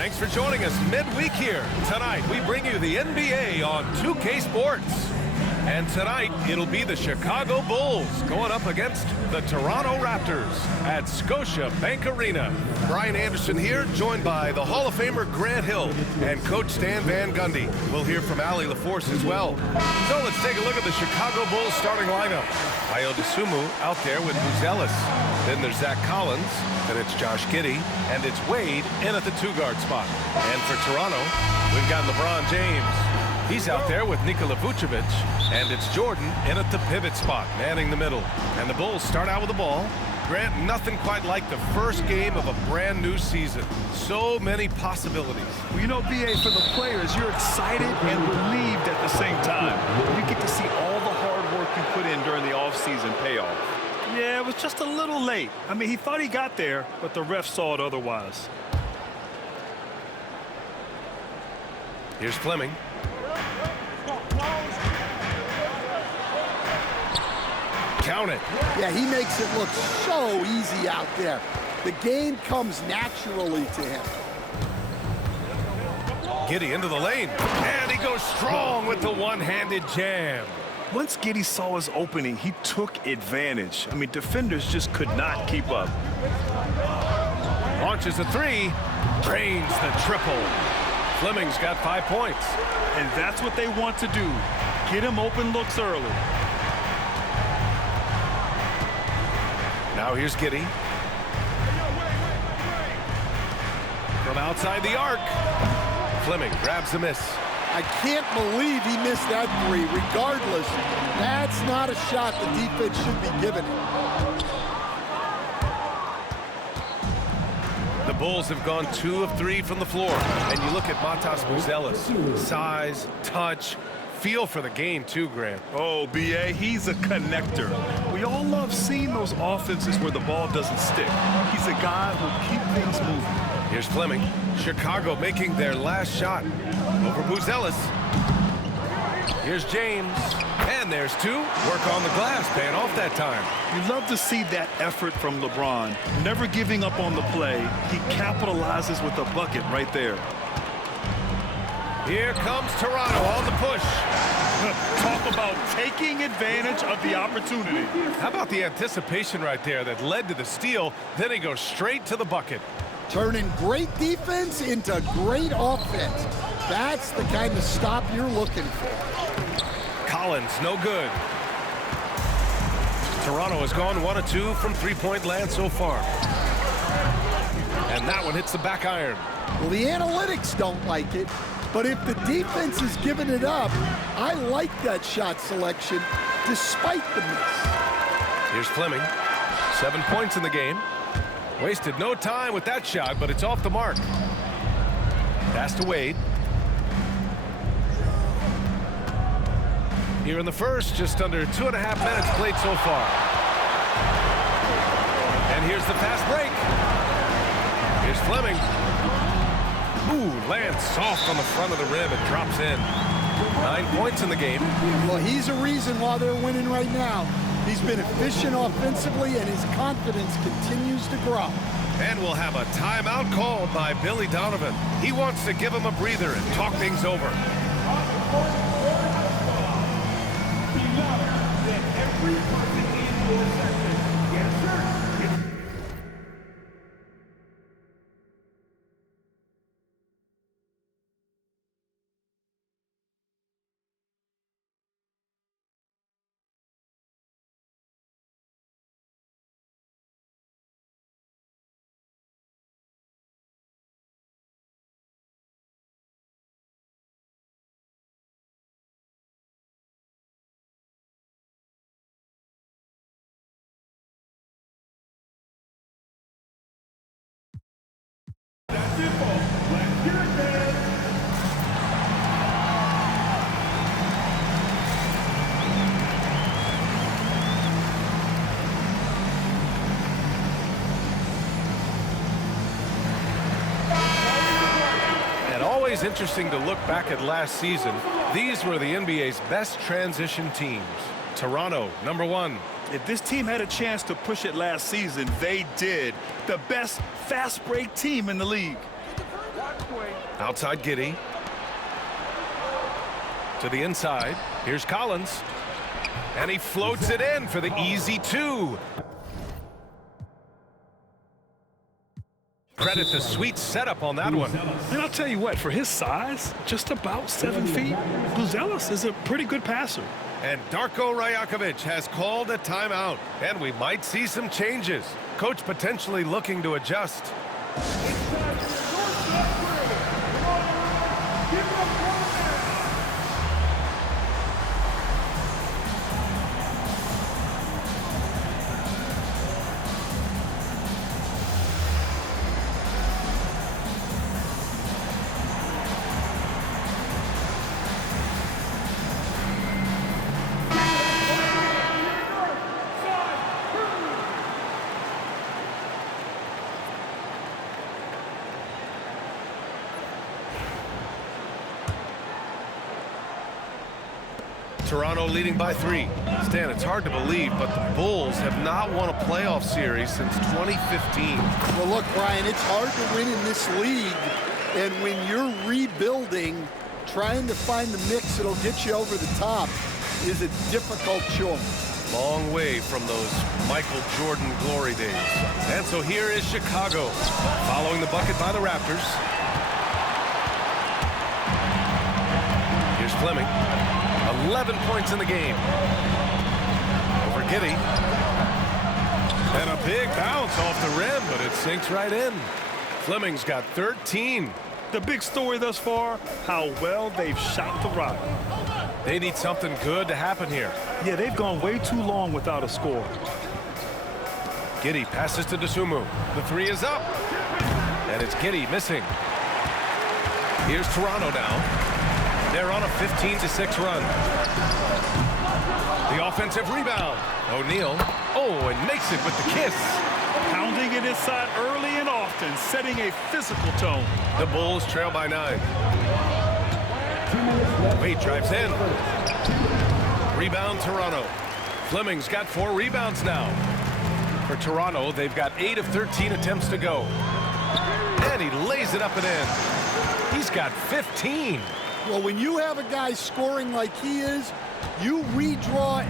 Thanks for joining us midweek here. Tonight, we bring you the NBA on 2K Sports. And tonight, it'll be the Chicago Bulls going up against the Toronto Raptors at Scotiabank Arena. Brian Anderson here, joined by the Hall of Famer Grant Hill and Coach Stan Van Gundy. We'll hear from Allie LaForce as well. So let's take a look at the Chicago Bulls starting lineup. Ayo Dosunmu out there with Buzelis. Then there's Zach Collins. Then it's Josh Giddey. And it's Wade in at the two-guard spot. And for Toronto, we've got LeBron James. He's out there with Nikola Vucevic, and it's Jordan in at the pivot spot, manning the middle. And the Bulls start out with the ball. Grant, nothing quite like the first game of a brand new season. So many possibilities. Well, you know, BA, for the players, you're excited and relieved at the same time. You get to see all the hard work you put in during the offseason payoff. Yeah, it was just a little late. I mean, he thought he got there, but the ref saw it otherwise. Here's Fleming. Count it. Yeah, he makes it look so easy out there. The game comes naturally to him. Giddey into the lane, and he goes strong with the one-handed jam. Once Giddey saw his opening, he took advantage. I mean, defenders just could not keep up. Launches a three, drains the triple. Fleming's got 5 points. And that's what they want to do. Get him open looks early. Now here's Giddey. From outside the arc. Fleming grabs the miss. I can't believe he missed that three. Regardless, that's not a shot the defense should be giving him. The Bulls have gone 2 of 3 from the floor. And you look at Matas Buzelis. Size, touch, feel for the game too, Grant. Oh, BA, he's a connector. We all love seeing those offenses where the ball doesn't stick. He's a guy who'll keep things moving. Here's Fleming. Chicago making their last shot over Buzelis. Here's James. And there's 2. Work on the glass, paying off that time. You love to see that effort from LeBron. Never giving up on the play. He capitalizes with a bucket right there. Here comes Toronto on the push. Talk about taking advantage of the opportunity. How about the anticipation right there that led to the steal? Then he goes straight to the bucket. Turning great defense into great offense. That's the kind of stop you're looking for. Collins, no good. Toronto has gone 1 of 2 from three-point land so far. And that one hits the back iron. Well, the analytics don't like it, but if the defense is giving it up, I like that shot selection despite the miss. Here's Fleming. 7 points in the game. Wasted no time with that shot, but it's off the mark. Pass to Wade. Here in the first, just under 2.5 minutes played so far. And here's the fast break. Here's Fleming. Ooh, lands soft on the front of the rim and drops in. 9 points in the game. Well, he's a reason why they're winning right now. He's been efficient offensively, and his confidence continues to grow. And we'll have a timeout called by Billy Donovan. He wants to give him a breather and talk things over. Always interesting to look back at last season. These were the NBA's best transition teams. Toronto, number 1. If this team had a chance to push it last season, they did. The best fast break team in the league. Outside Giddey. To the inside. Here's Collins. And he floats it in for the easy 2. Credit the sweet setup on that one. And I'll tell you what, for his size, just about 7 feet, Buzelis is a pretty good passer. And Darko Rajakovic has called a timeout. And we might see some changes. Coach potentially looking to adjust. Toronto leading by 3. Stan, it's hard to believe, but the Bulls have not won a playoff series since 2015. Well, look, Brian, it's hard to win in this league. And when you're rebuilding, trying to find the mix that'll get you over the top is a difficult choice. Long way from those Michael Jordan glory days. And so here is Chicago, following the bucket by the Raptors. Here's Fleming. 11 points in the game. Over Giddey. And a big bounce off the rim, but it sinks right in. Fleming's got 13. The big story thus far, how well they've shot the rock. They need something good to happen here. Yeah, they've gone way too long without a score. Giddey passes to Dosunmu. The 3 is up. And it's Giddey missing. Here's Toronto now. They're on a 15-6 run. The offensive rebound. O'Neal. Oh, and makes it with the kiss. Pounding it inside early and often, setting a physical tone. The Bulls trail by 9. Wade drives in. Rebound Toronto. Fleming's got 4 rebounds now. For Toronto, they've got 8 of 13 attempts to go. And he lays it up and in. He's got 15. Well, when you have a guy scoring like he is, you redraw.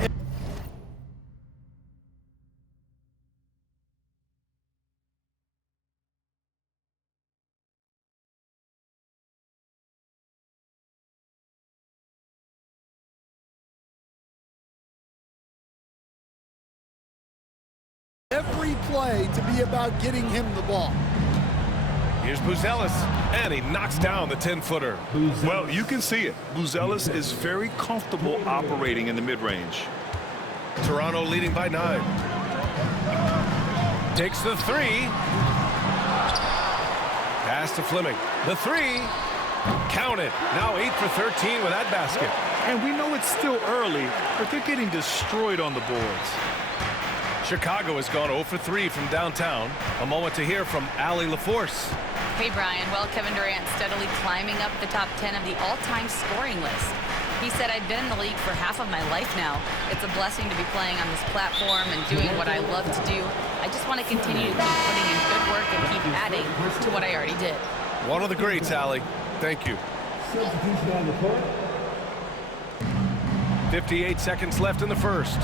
Every play to be about getting him the ball. Here's Buzelis, and he knocks down the 10-footer. Well, you can see it. Buzelis is very comfortable operating in the mid-range. Toronto leading by 9. Takes the 3. Pass to Fleming. The 3. Count it. Now 8 for 13 with that basket. And we know it's still early, but they're getting destroyed on the boards. Chicago has gone 0 for 3 from downtown. A moment to hear from Allie LaForce. Hey, Brian. Well, Kevin Durant steadily climbing up the top 10 of the all-time scoring list. He said, I've been in the league for half of my life now. It's a blessing to be playing on this platform and doing what I love to do. I just want to continue to keep putting in good work and keep adding to what I already did. One of the greats, Allie. Thank you. 58 seconds left in the first.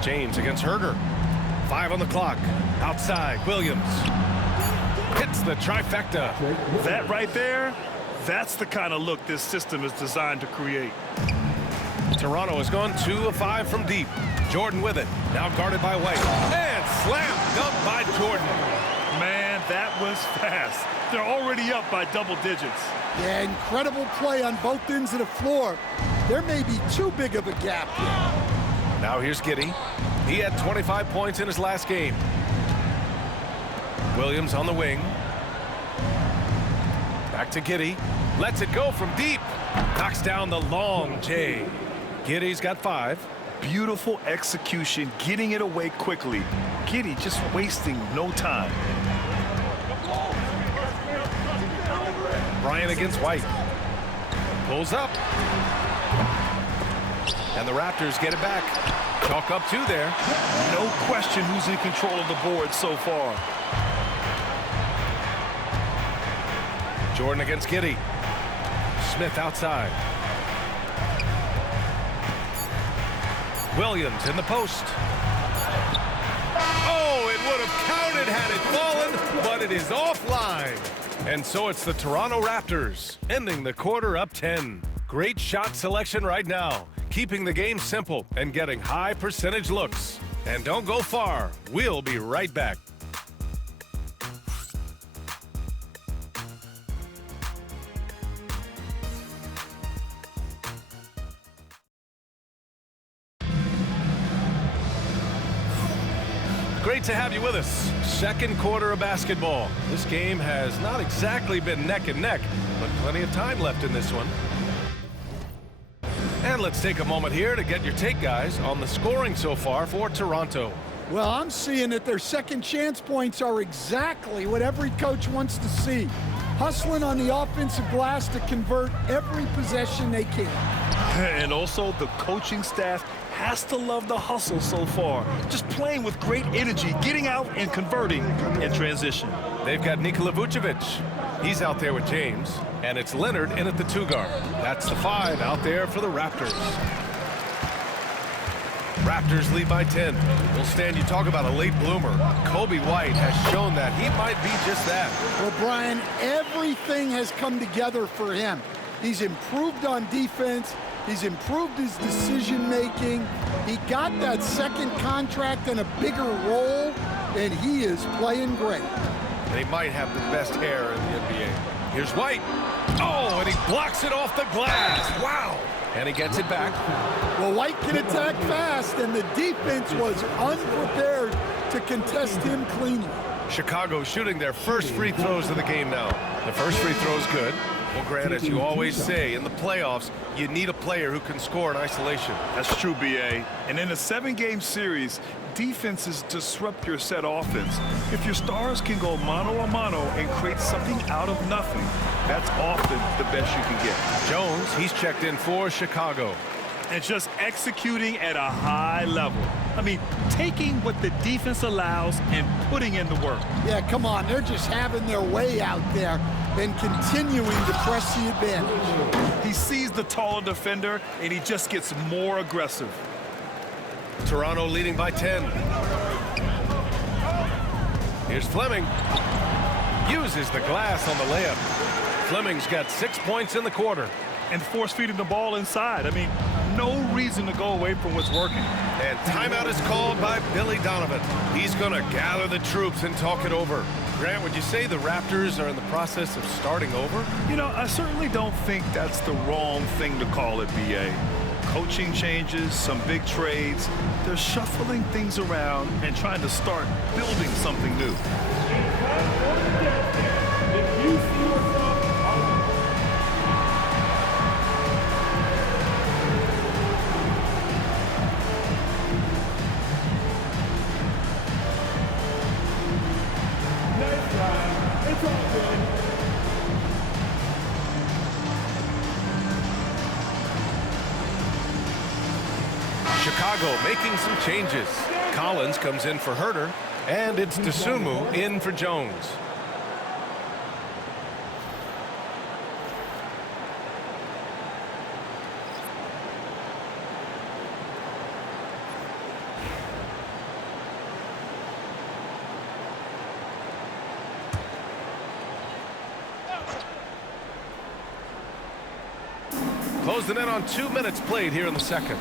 James against Herder. 5 on the clock. Outside, Williams. Hits the trifecta. That right there, that's the kind of look this system is designed to create. Toronto has gone 2 of 5 from deep. Jordan with it. Now guarded by White. And slam dunk by Jordan. Man, that was fast. They're already up by double digits. Yeah, incredible play on both ends of the floor. There may be too big of a gap here. Now here's Giddey. He had 25 points in his last game. Williams on the wing. Back to Giddey. Lets it go from deep. Knocks down the long J. Giddey's got 5. Beautiful execution, getting it away quickly. Giddey just wasting no time. Bryant against White. Pulls up. And the Raptors get it back. Chalk up 2 there. No question who's in control of the board so far. Jordan against Giddey. Smith outside. Williams in the post. Oh, it would have counted had it fallen, but it is offline. And so it's the Toronto Raptors ending the quarter up 10. Great shot selection right now, keeping the game simple and getting high percentage looks. And don't go far. We'll be right back. Great to have you with us. Second quarter of basketball. This game has not exactly been neck and neck, but plenty of time left in this one. And let's take a moment here to get your take, guys, on the scoring so far for Toronto. Well, I'm seeing that their second chance points are exactly what every coach wants to see. Hustling on the offensive glass to convert every possession they can. And also the coaching staff has to love the hustle so far. Just playing with great energy, getting out and converting in transition. They've got Nikola Vucevic. He's out there with James. And it's Leonard in at the 2 guard. That's the 5 out there for the Raptors. Raptors lead by 10. Well, Stan, you talk about a late bloomer. Coby White has shown that he might be just that. Well, Brian, everything has come together for him. He's improved on defense. He's improved his decision-making. He got that second contract and a bigger role, and he is playing great. They might have the best hair in the NBA. Here's White. Oh, and he blocks it off the glass. Wow. And he gets it back. Well, White can attack fast, and the defense was unprepared to contest him cleanly. Chicago shooting their first free throws of the game now. The first free throw is good. Well, Grant, as you always say, in the playoffs, you need a player who can score in isolation. That's true, B.A. And in a 7-game series, defenses disrupt your set offense. If your stars can go mano-a-mano and create something out of nothing, that's often the best you can get. Jones, he's checked in for Chicago. And just executing at a high level. I mean, taking what the defense allows and putting in the work. Yeah, come on. They're just having their way out there and continuing to press the advantage. He sees the taller defender, and he just gets more aggressive. Toronto leading by 10. Here's Fleming. Uses the glass on the layup. Fleming's got 6 points in the quarter. And force-feeding the ball inside. I mean, no reason to go away from what's working. And timeout is called by Billy Donovan. He's going to gather the troops and talk it over. Grant, would you say the Raptors are in the process of starting over? You know, I certainly don't think that's the wrong thing to call it, B.A. Coaching changes, some big trades. They're shuffling things around and trying to start building something new. Chicago making some changes. Collins comes in for Herter, and it's Dosunmu in for Jones. Closing in on 2 minutes played here in the second.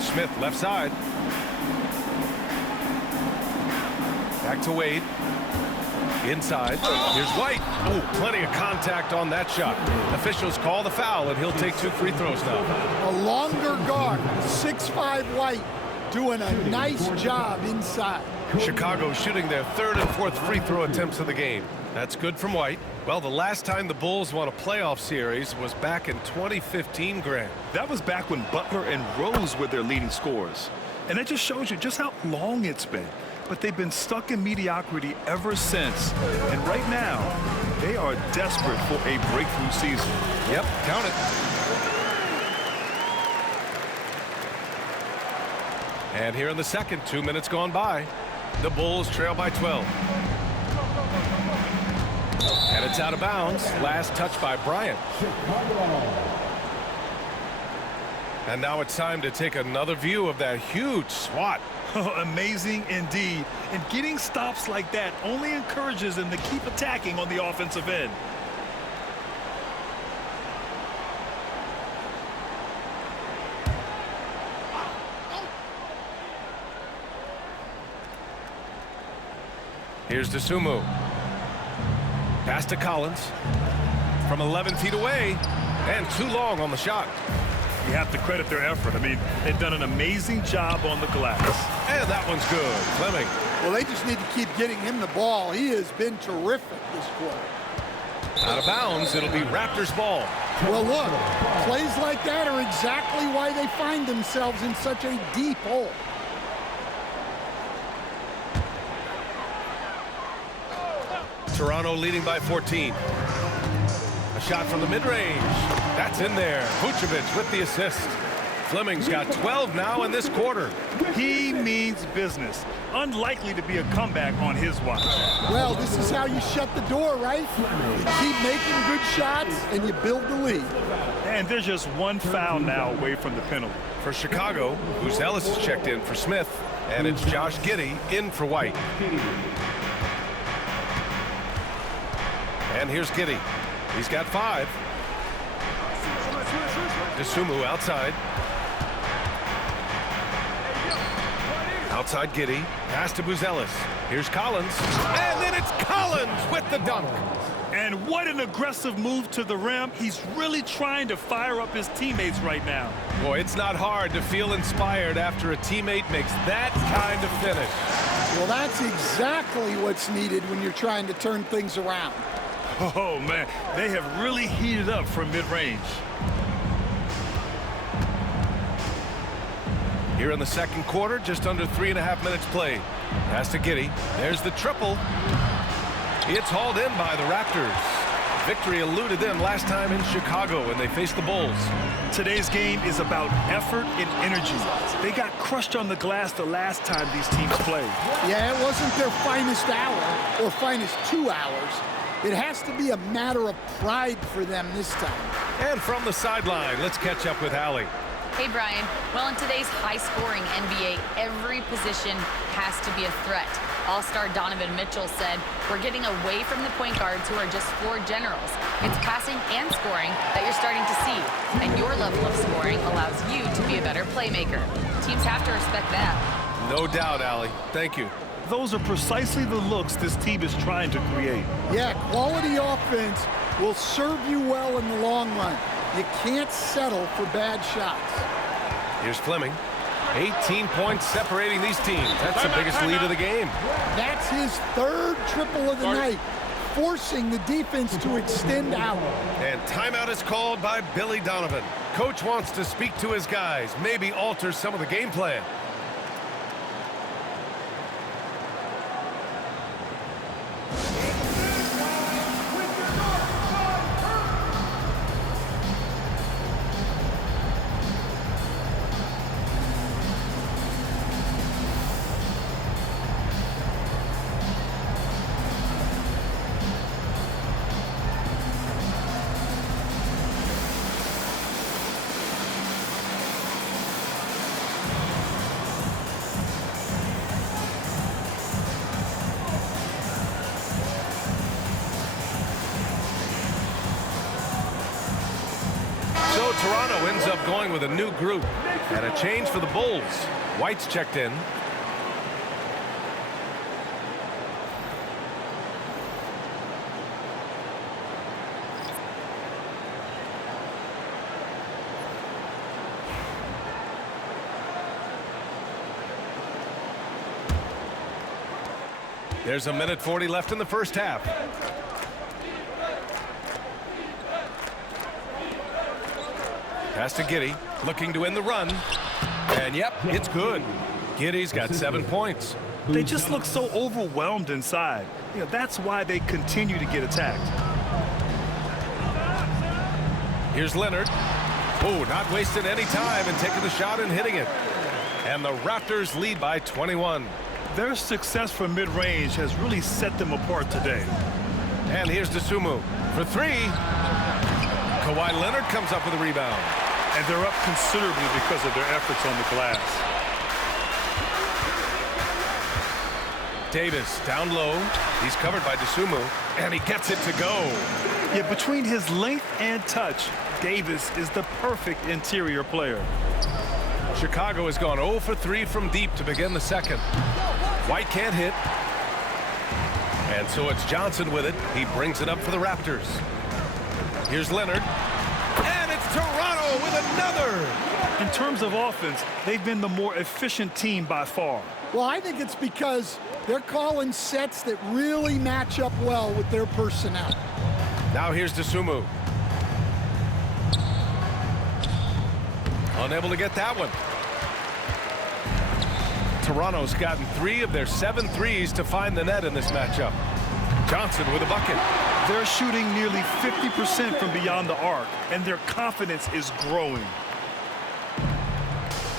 Smith left side. Back to Wade. Inside. Here's White. Oh, plenty of contact on that shot. Officials call the foul, and he'll take 2 free throws now. A longer guard, 6'5" White, doing a nice job inside. Chicago shooting their 3rd and 4th free throw attempts of the game. That's good from White. Well, the last time the Bulls won a playoff series was back in 2015, Grant. That was back when Butler and Rose were their leading scorers. And it just shows you just how long it's been. But they've been stuck in mediocrity ever since. And right now, they are desperate for a breakthrough season. Yep, count it. And here in the second, 2 minutes gone by. The Bulls trail by 12. And it's out of bounds. Last touch by Bryant. And now it's time to take another view of that huge swat. Amazing indeed. And getting stops like that only encourages them to keep attacking on the offensive end. Here's Dosunmu. Pass to Collins. From 11 feet away. And too long on the shot. You have to credit their effort. I mean, they've done an amazing job on the glass. And that one's good. Fleming. Well, they just need to keep getting him the ball. He has been terrific this quarter. Out of bounds. It'll be Raptors ball. Well, look, plays like that are exactly why they find themselves in such a deep hole. Toronto leading by 14. A shot from the mid-range. That's in there. Vucevic with the assist. Fleming's got 12 now in this quarter. He means business. Unlikely to be a comeback on his watch. Well, this is how you shut the door, right? You keep making good shots, and you build the lead. And there's just one foul now away from the penalty. For Chicago, who's Ellis is checked in for Smith, and it's Josh Giddey in for White. And here's Giddey. He's got 5. Dosunmu outside. Outside Giddey. Pass to Buzelis. Here's Collins. And then it's Collins with the dunk. And what an aggressive move to the rim. He's really trying to fire up his teammates right now. Boy, it's not hard to feel inspired after a teammate makes that kind of finish. Well, that's exactly what's needed when you're trying to turn things around. Oh, man, they have really heated up from mid-range. Here in the second quarter, just under 3.5 minutes played. Pass to Giddey. There's the triple. It's hauled in by the Raptors. Victory eluded them last time in Chicago when they faced the Bulls. Today's game is about effort and energy. They got crushed on the glass the last time these teams played. Yeah, it wasn't their finest hour or finest 2 hours. It has to be a matter of pride for them this time. And from the sideline, let's catch up with Allie. Hey, Brian. Well, in today's high-scoring NBA, every position has to be a threat. All-star Donovan Mitchell said, "We're getting away from the point guards who are just floor generals. It's passing and scoring that you're starting to see. And your level of scoring allows you to be a better playmaker. Teams have to respect that." No doubt, Allie. Thank you. Those are precisely the looks this team is trying to create. Yeah, quality offense will serve you well in the long run. You can't settle for bad shots. Here's Fleming. 18 points separating these teams. That's the biggest lead of the game. That's his 3rd triple of the night, forcing the defense to extend out. And timeout is called by Billy Donovan. Coach wants to speak to his guys, maybe alter some of the game plan. So Toronto ends up going with a new group and a change for the Bulls. White's checked in. There's a minute 40 left in the first half. Pass to Giddey, looking to end the run. And yep, it's good. Giddey's got 7 points. They just look so overwhelmed inside. You know, that's why they continue to get attacked. Here's Leonard. Oh, not wasting any time and taking the shot and hitting it. And the Raptors lead by 21. Their success from mid-range has really set them apart today. And here's DeSumo for three. Kawhi Leonard comes up with a rebound. And they're up considerably because of their efforts on the glass. Davis down low. He's covered by DeSumo, and he gets it to go. Yeah, between his length and touch, Davis is the perfect interior player. Chicago has gone 0 for 3 from deep to begin the second. White can't hit. And so it's Johnson with it. He brings it up for the Raptors. Here's Leonard. And it's Toronto with another. In terms of offense, they've been the more efficient team by far. Well, I think it's because they're calling sets that really match up well with their personnel. Now here's DeSumo. Unable to get that one. Toronto's gotten 3 of their 7 threes to find the net in this matchup. Johnson with a bucket. They're shooting nearly 50% from beyond the arc, and their confidence is growing.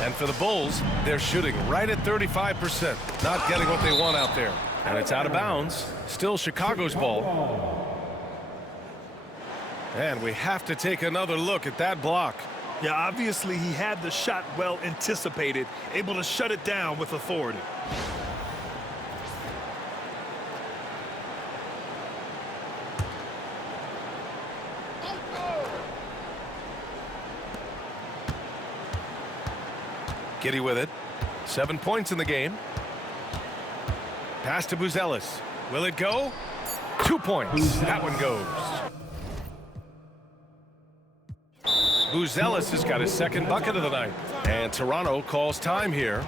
And for the Bulls, they're shooting right at 35%, not getting what they want out there. And it's out of bounds. Still Chicago's ball. And we have to take another look at that block. Yeah, obviously he had the shot well anticipated, able to shut it down with authority. Giddey with it. 7 points in the game. Pass to Buzelis. Will it go? 2 points. That one goes. Buzelis has got his second bucket of the night. And Toronto calls time here.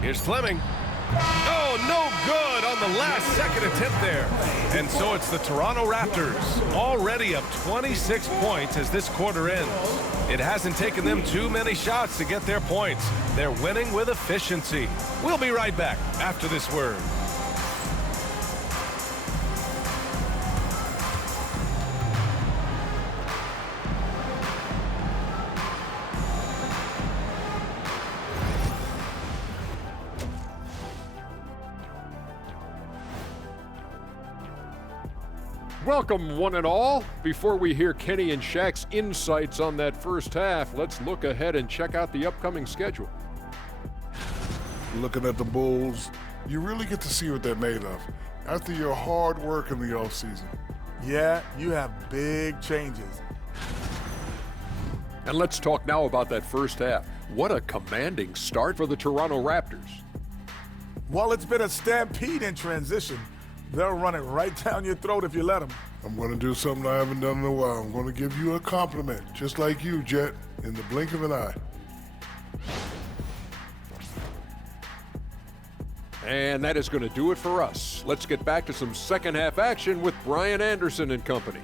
Here's Fleming. Oh, no good on the last second attempt there. And so it's the Toronto Raptors, already up 26 points as this quarter ends. It hasn't taken them too many shots to get their points. They're winning with efficiency. We'll be right back after this word. Welcome, one and all. Before we hear Kenny and Shaq's insights on that first half, let's look ahead and check out the upcoming schedule. Looking at the Bulls, you really get to see what they're made of after your hard work in the offseason. Yeah, you have big changes. And let's talk now about that first half. What a commanding start for the Toronto Raptors. While it's been a stampede in transition, they'll run it right down your throat if you let them. I'm going to do something I haven't done in a while. I'm going to give you a compliment, just like you, Jet, in the blink of an eye. And that is going to do it for us. Let's get back to some second half action with Brian Anderson and company.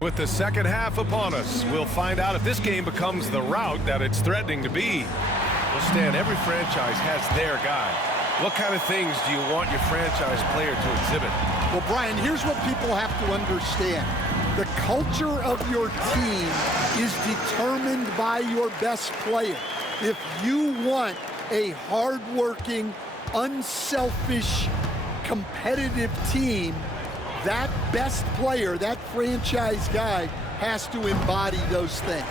With the second half upon us, we'll find out if this game becomes the rout that it's threatening to be. Well, Stan, every franchise has their guy. What kind of things do you want your franchise player to exhibit? Well, Brian, here's what people have to understand. The culture of your team is determined by your best player. If you want a hardworking, unselfish, competitive team, that best player, that franchise guy, has to embody those things.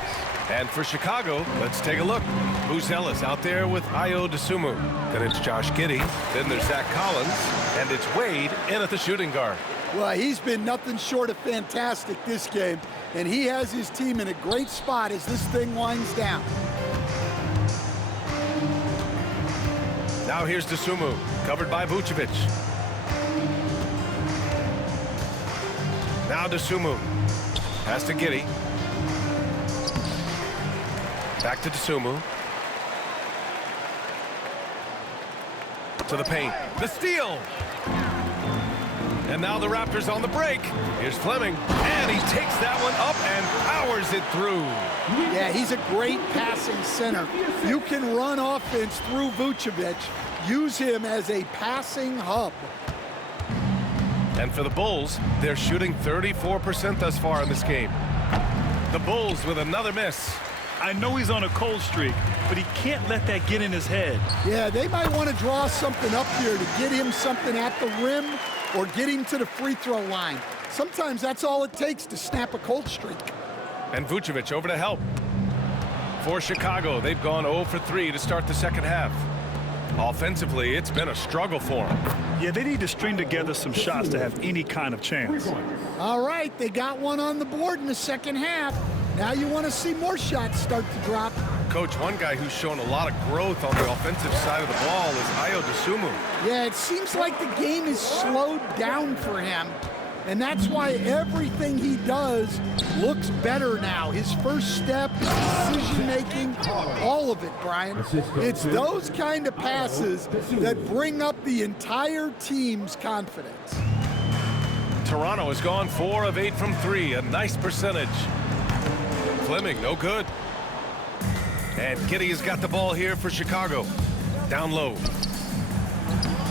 And for Chicago, let's take a look. Buzelis out there with Ayo Dosunmu. Then it's Josh Giddey. Then there's Zach Collins. And it's Wade in at the shooting guard. Well, he's been nothing short of fantastic this game, and he has his team in a great spot as this thing winds down. Now here's Dosunmu, covered by Vucevic. Now Dosunmu. Pass to Giddey. Back to Dosunmu. To the paint. The steal! And now the Raptors on the break. Here's Fleming, and he takes that one up and powers it through. Yeah, he's a great passing center. You can run offense through Vucevic. Use him as a passing hub. And for the Bulls, they're shooting 34% thus far in this game. The Bulls with another miss. I know he's on a cold streak, but he can't let that get in his head. Yeah, they might want to draw something up here to get him something at the rim or get him to the free throw line. Sometimes that's all it takes to snap a cold streak. And Vucevic over to help. For Chicago, they've gone 0 for 3 to start the second half. Offensively, it's been a struggle for them. Yeah, they need to string together some shots to have any kind of chance. All right, they got one on the board in the second half. Now you want to see more shots start to drop. Coach, one guy who's shown a lot of growth on the offensive side of the ball is Ayo Dosunmu. Yeah, it seems like the game is slowed down for him. And that's why everything he does looks better now. His first step, his decision-making, all of it, Brian. It's those kind of passes that bring up the entire team's confidence. Toronto has gone 4 of 8 from 3, a nice percentage. Fleming, no good. And Giddey has got the ball here for Chicago. Down low.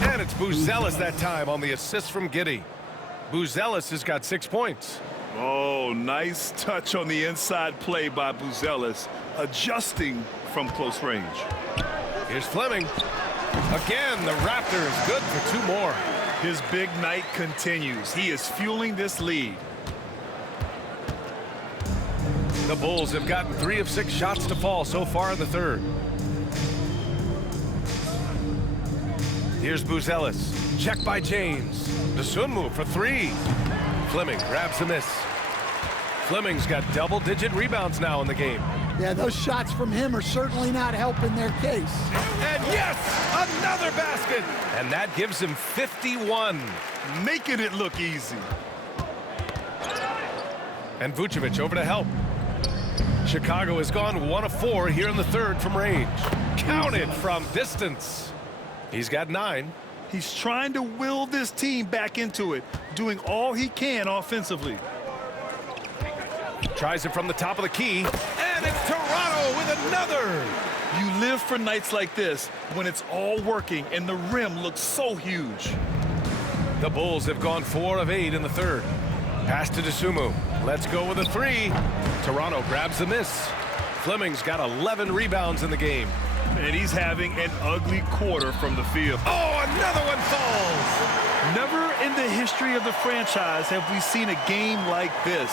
And it's Buzelis that time on the assist from Giddey. Buzelis has got 6 points. Oh, nice touch on the inside play by Buzelis, adjusting from close range. Here's Fleming. Again, the Raptors good for 2 more. His big night continues. He is fueling this lead. The Bulls have gotten 3 of 6 shots to fall so far in the third. Here's Buzelis. Check by James. Dosunmu for 3. Fleming grabs the miss. Fleming's got double-digit rebounds now in the game. Yeah, those shots from him are certainly not helping their case. And yes, another basket. And that gives him 51. Making it look easy. And Vucevic over to help. Chicago has gone 1 of 4 here in the third from range. Counted from distance. He's got 9. He's trying to will this team back into it, doing all he can offensively. Tries it from the top of the key, and it's Toronto with another. You live for nights like this when it's all working and the rim looks so huge. The Bulls have gone 4 of 8 in the third. Pass to Dosunmu. Let's go with a 3. Toronto grabs the miss. Fleming's got 11 rebounds in the game. And he's having an ugly quarter from the field. Oh, another one falls. Never in the history of the franchise have we seen a game like this.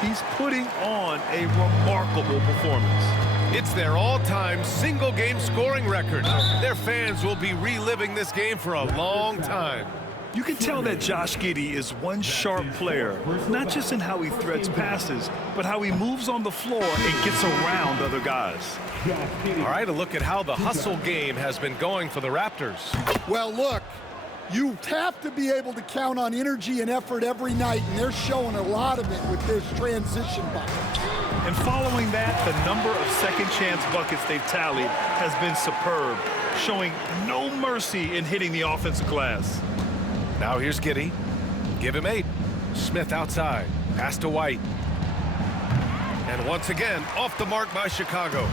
He's putting on a remarkable performance. It's their all-time single-game scoring record. Their fans will be reliving this game for a long time. You can tell that Josh Giddey is one sharp player, not just in how he threads passes, but how he moves on the floor and gets around other guys. All right, a look at how the hustle game has been going for the Raptors. Well, look, you have to be able to count on energy and effort every night, and they're showing a lot of it with this transition bucket. And following that, the number of second chance buckets they've tallied has been superb, showing no mercy in hitting the offensive glass. Now here's Giddey. Give him 8. Smith outside. Pass to White. And once again, off the mark by Chicago.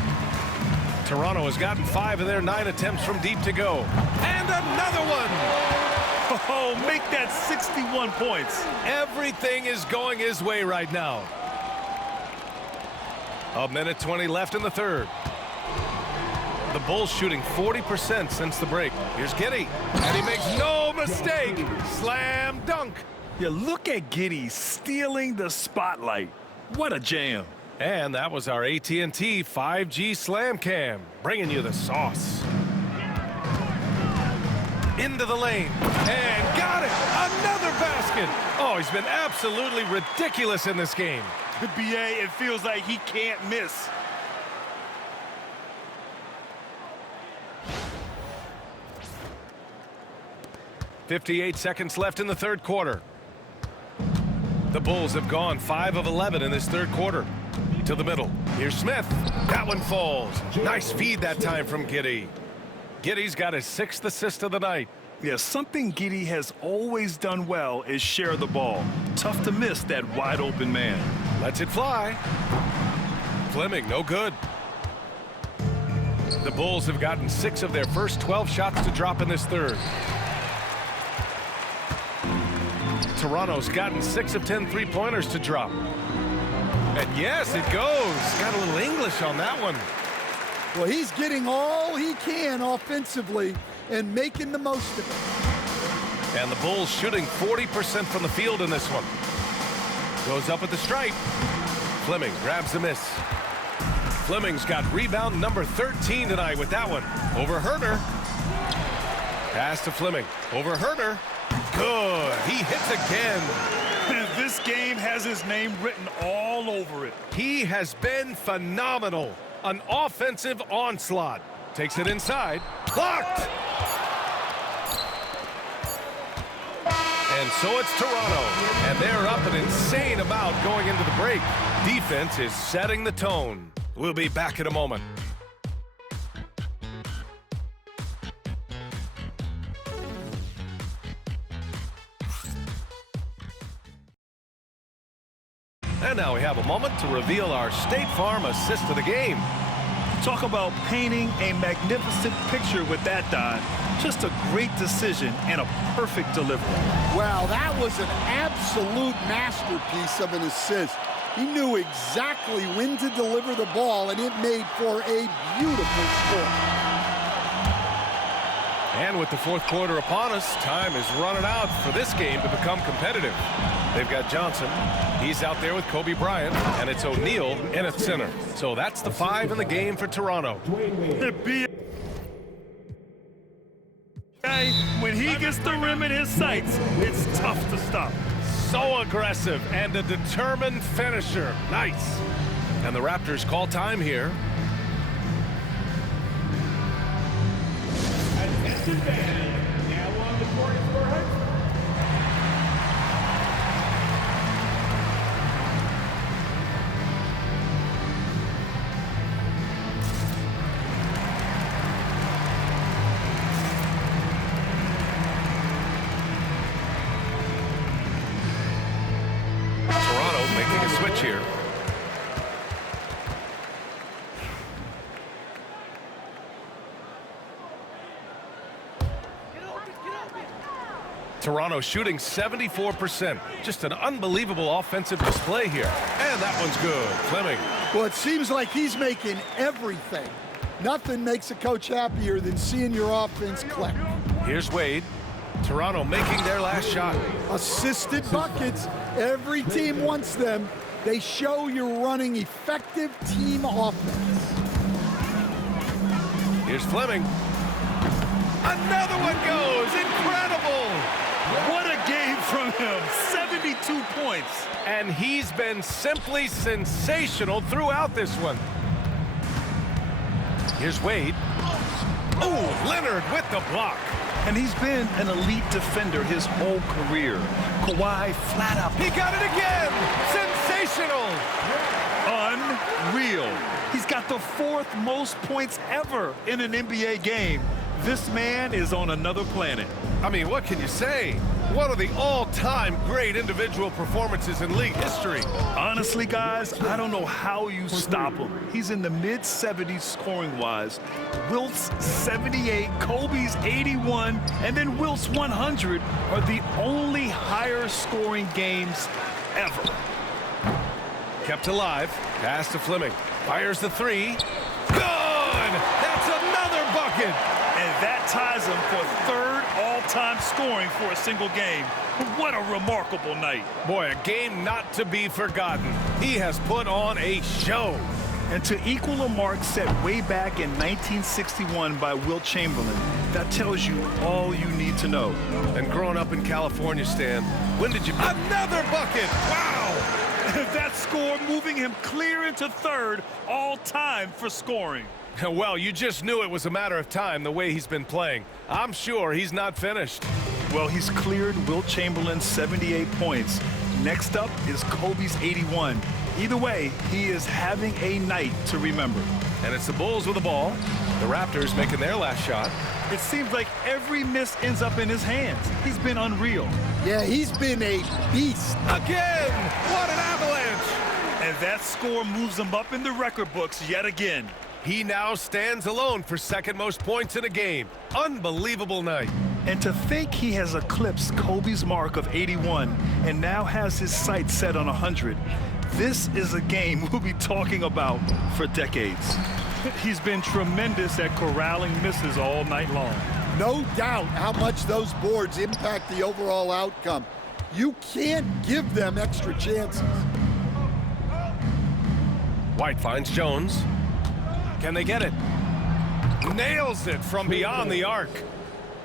Toronto has gotten 5 of their 9 attempts from deep to go. And another one! Oh, make that 61 points. Everything is going his way right now. 1:20 left in the third. The Bulls shooting 40% since the break. Here's Giddey, and he makes no mistake. Slam dunk. Yeah, look at Giddey stealing the spotlight. What a jam. And that was our AT&T 5G Slam Cam, bringing you the sauce. Into the lane, and got it! Another basket! Oh, he's been absolutely ridiculous in this game. The BA, it feels like he can't miss. .58 seconds left in the third quarter. The Bulls have gone 5 of 11 in this third quarter. To the middle. Here's Smith. That one falls. Nice feed that time from Giddey. Giddey's got his 6th assist of the night. Yeah, something Giddey has always done well is share the ball. Tough to miss that wide open man. Lets it fly. Fleming, no good. The Bulls have gotten 6 of their first 12 shots to drop in this third. Toronto's gotten 6 of 10 three-pointers to drop. And yes, it goes. Got a little English on that one. Well, he's getting all he can offensively and making the most of it. And the Bulls shooting 40% from the field in this one. Goes up at the stripe. Fleming grabs the miss. Fleming's got rebound number 13 tonight with that one. Over Herter. Pass to Fleming. Over Herter. Good. He hits again. This game has his name written all over it. He has been phenomenal. An offensive onslaught. Takes it inside. Blocked. And so it's Toronto. And they're up an insane amount going into the break. Defense is setting the tone. We'll be back in a moment. And now we have a moment to reveal our State Farm assist of the game. Talk about painting a magnificent picture with that dive. Just a great decision and a perfect delivery. Well, that was an absolute masterpiece of an assist. He knew exactly when to deliver the ball, and it made for a beautiful score. And with the fourth quarter upon us, time is running out for this game to become competitive. They've got Johnson. He's out there with Kobe Bryant, and it's O'Neal in at center. So that's the 5 in the game for Toronto. When he gets the rim in his sights, it's tough to stop. So aggressive and a determined finisher. Nice. And the Raptors call time here. Toronto making a switch here. Toronto shooting 74%. Just an unbelievable offensive display here. And that one's good. Fleming. Well, it seems like he's making everything. Nothing makes a coach happier than seeing your offense click. Here's Wade. Toronto making their last shot. Assisted buckets. Every team wants them. They show you're running effective team offense. Here's Fleming. Another one goes. Incredible. What a game from him. 72 points. And he's been simply sensational throughout this one. Here's Wade. Oh, Leonard with the block. And he's been an elite defender his whole career. Kawhi flat out. He got it again. Sensational. Unreal. He's got the 4th most points ever in an NBA game. This man is on another planet. I mean, what can you say? One of the all-time great individual performances in league history. Honestly, guys, I don't know how you stop him. He's in the mid-70s scoring-wise. Wilt's 78, Kobe's 81, and then Wilt's 100 are the only higher-scoring games ever. Kept alive. Pass to Fleming. Fires the 3. Good! That's another bucket! And That ties him for third all-time scoring for a single game. What a remarkable night. Boy, a game not to be forgotten. He has put on a show. And to equal a mark set way back in 1961 by Wilt Chamberlain, that tells you all you need to know. And growing up in California, Stan, when did you... Another bucket! Wow! That score moving him clear into third all-time for scoring. Well, you just knew it was a matter of time the way he's been playing. I'm sure he's not finished. Well, he's cleared Wilt Chamberlain's 78 points. Next up is Kobe's 81. Either way, he is having a night to remember. And it's the Bulls with the ball. The Raptors making their last shot. It seems like every miss ends up in his hands. He's been unreal. Yeah, he's been a beast. Again! What an avalanche! And that score moves him up in the record books yet again. He now stands alone for second most points in a game. Unbelievable night. And to think he has eclipsed Kobe's mark of 81 and now has his sights set on 100. This is a game we'll be talking about for decades. He's been tremendous at corralling misses all night long. No doubt how much those boards impact the overall outcome. You can't give them extra chances. White finds Jones. Can they get it? Nails it from beyond the arc.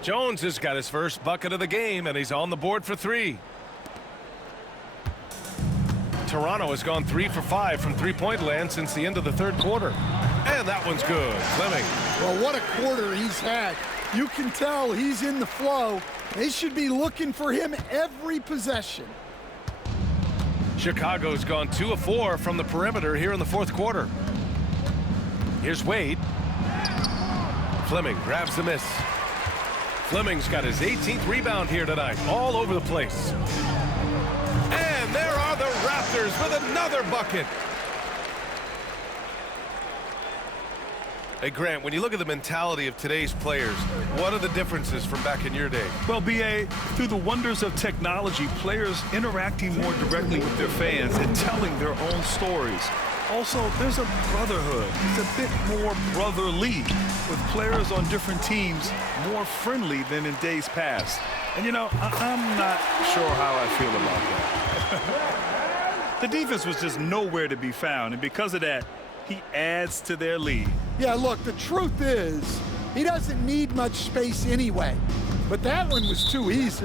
Jones has got his first bucket of the game, and he's on the board for three. Toronto has gone 3 for 5 from three-point land since the end of the third quarter. And that one's good. Fleming. Well, what a quarter he's had. You can tell he's in the flow. They should be looking for him every possession. Chicago's gone 2 of 4 from the perimeter here in the fourth quarter. Here's Wade. Fleming grabs the miss. Fleming's got his 18th rebound here tonight, all over the place. And there are the Raptors with another bucket. Hey, Grant, when you look at the mentality of today's players, what are the differences from back in your day? Well, B.A., through the wonders of technology, players interacting more directly with their fans and telling their own stories. Also, there's a brotherhood. It's a bit more brotherly, with players on different teams more friendly than in days past. And, you know, I'm not sure how I feel about that. The defense was just nowhere to be found, and because of that, he adds to their lead. Yeah, look, the truth is, he doesn't need much space anyway. But that one was too easy.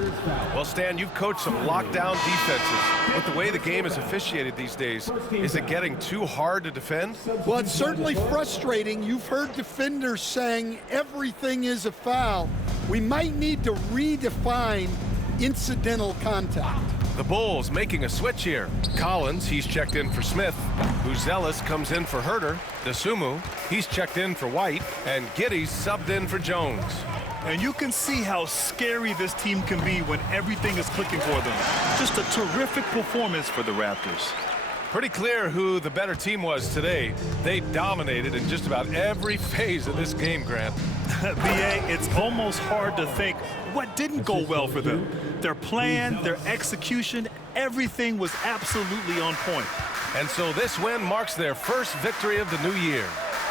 Well, Stan, you've coached some lockdown defenses. With the way the game is officiated these days, is it getting too hard to defend? Well, it's certainly frustrating. You've heard defenders saying everything is a foul. We might need to redefine incidental contact. The Bulls making a switch here. Collins, he's checked in for Smith. Buzelis comes in for Herter. Dosunmu, he's checked in for White. And Giddey's subbed in for Jones. And you can see how scary this team can be when everything is clicking for them. Just a terrific performance for the Raptors. Pretty clear who the better team was today. They dominated in just about every phase of this game, Grant. B.A., it's almost hard to think what didn't go well for them. Their plan, their execution, everything was absolutely on point. And so this win marks their first victory of the new year.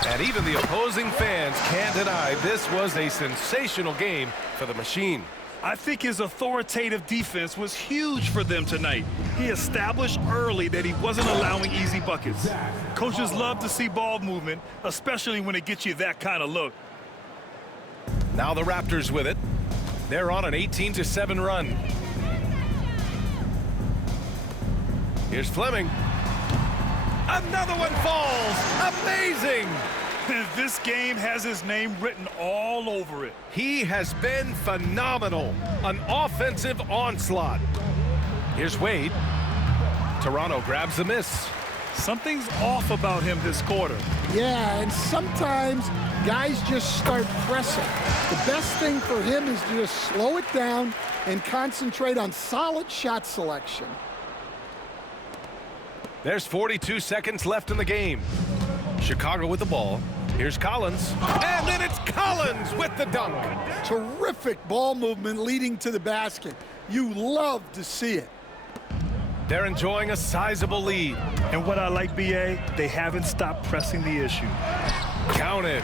And even the opposing fans can't deny this was a sensational game for the Machine. I think his authoritative defense was huge for them tonight. He established early that he wasn't allowing easy buckets. Coaches love to see ball movement, especially when it gets you that kind of look. Now the Raptors with it. They're on an 18-7 run. Here's Fleming. Another one falls. Amazing. This game has his name written all over it. He has been phenomenal. An offensive onslaught. Here's Wade. Toronto grabs the miss. Something's off about him this quarter. Yeah, and sometimes guys just start pressing. The best thing for him is to just slow it down and concentrate on solid shot selection. There's 42 seconds left in the game. Chicago with the ball. Here's Collins. And then it's Collins with the dunk. Terrific ball movement leading to the basket. You love to see it. They're enjoying a sizable lead. And what I like, B.A., they haven't stopped pressing the issue. Counted.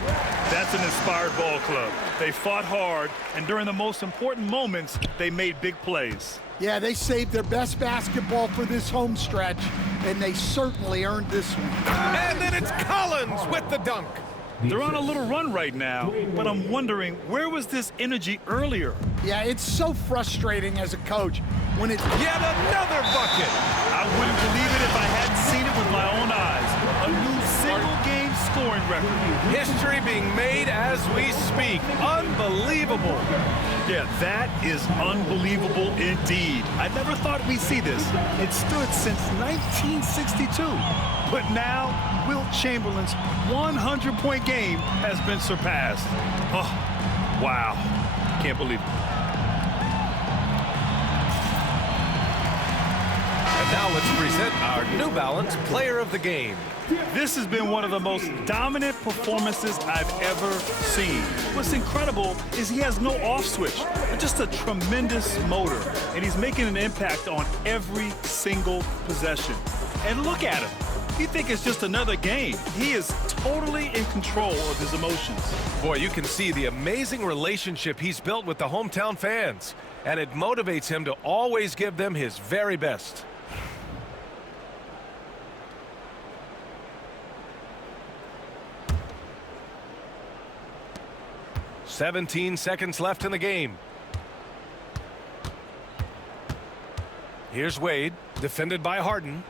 That's an inspired ball club. They fought hard, and during the most important moments, they made big plays. Yeah, they saved their best basketball for this home stretch, and they certainly earned this one. And then it's Collins with the dunk. They're on a little run right now, but I'm wondering, where was this energy earlier? Yeah, it's so frustrating as a coach when it's Yet another bucket. I wouldn't believe it if I hadn't seen it with my own eyes. A new single-game scoring record. History being made as we speak. Unbelievable. Yeah, that is unbelievable indeed. I never thought we'd see this. It stood since 1962. But now, Wilt Chamberlain's 100-point game has been surpassed. Oh, wow. Can't believe it. And now let's present our New Balance Player of the Game. This has been one of the most dominant performances I've ever seen. What's incredible is he has no off switch, but just a tremendous motor, and he's making an impact on every single possession. And look at him. You think it's just another game. He is totally in control of his emotions. Boy, you can see the amazing relationship he's built with the hometown fans, and it motivates him to always give them his very best. "17 seconds left in the game. Here's Wade, defended by Harden.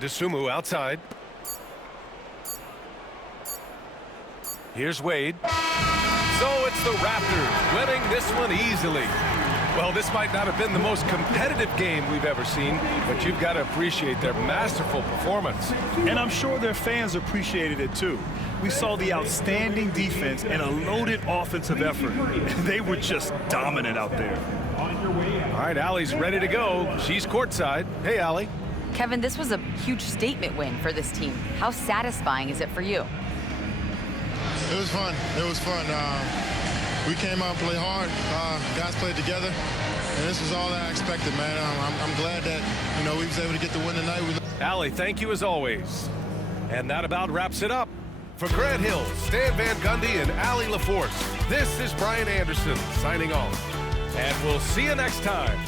DeSumo outside. Here's Wade. So it's the Raptors winning this one easily. Well, this might not have been the most competitive game we've ever seen, but you've got to appreciate their masterful performance. And I'm sure their fans appreciated it too. We saw the outstanding defense and a loaded offensive effort. They were just dominant out there. All right, Allie's ready to go. She's courtside. Hey, Allie. Kevin, this was a huge statement win for this team. How satisfying is it for you? It was fun. It was fun. We came out and played hard. Guys played together, and this was all I expected, man. I'm glad that we was able to get the win tonight. Allie, thank you as always. And that about wraps it up. For Grant Hill, Stan Van Gundy, and Allie LaForce, this is Brian Anderson signing off. And we'll see you next time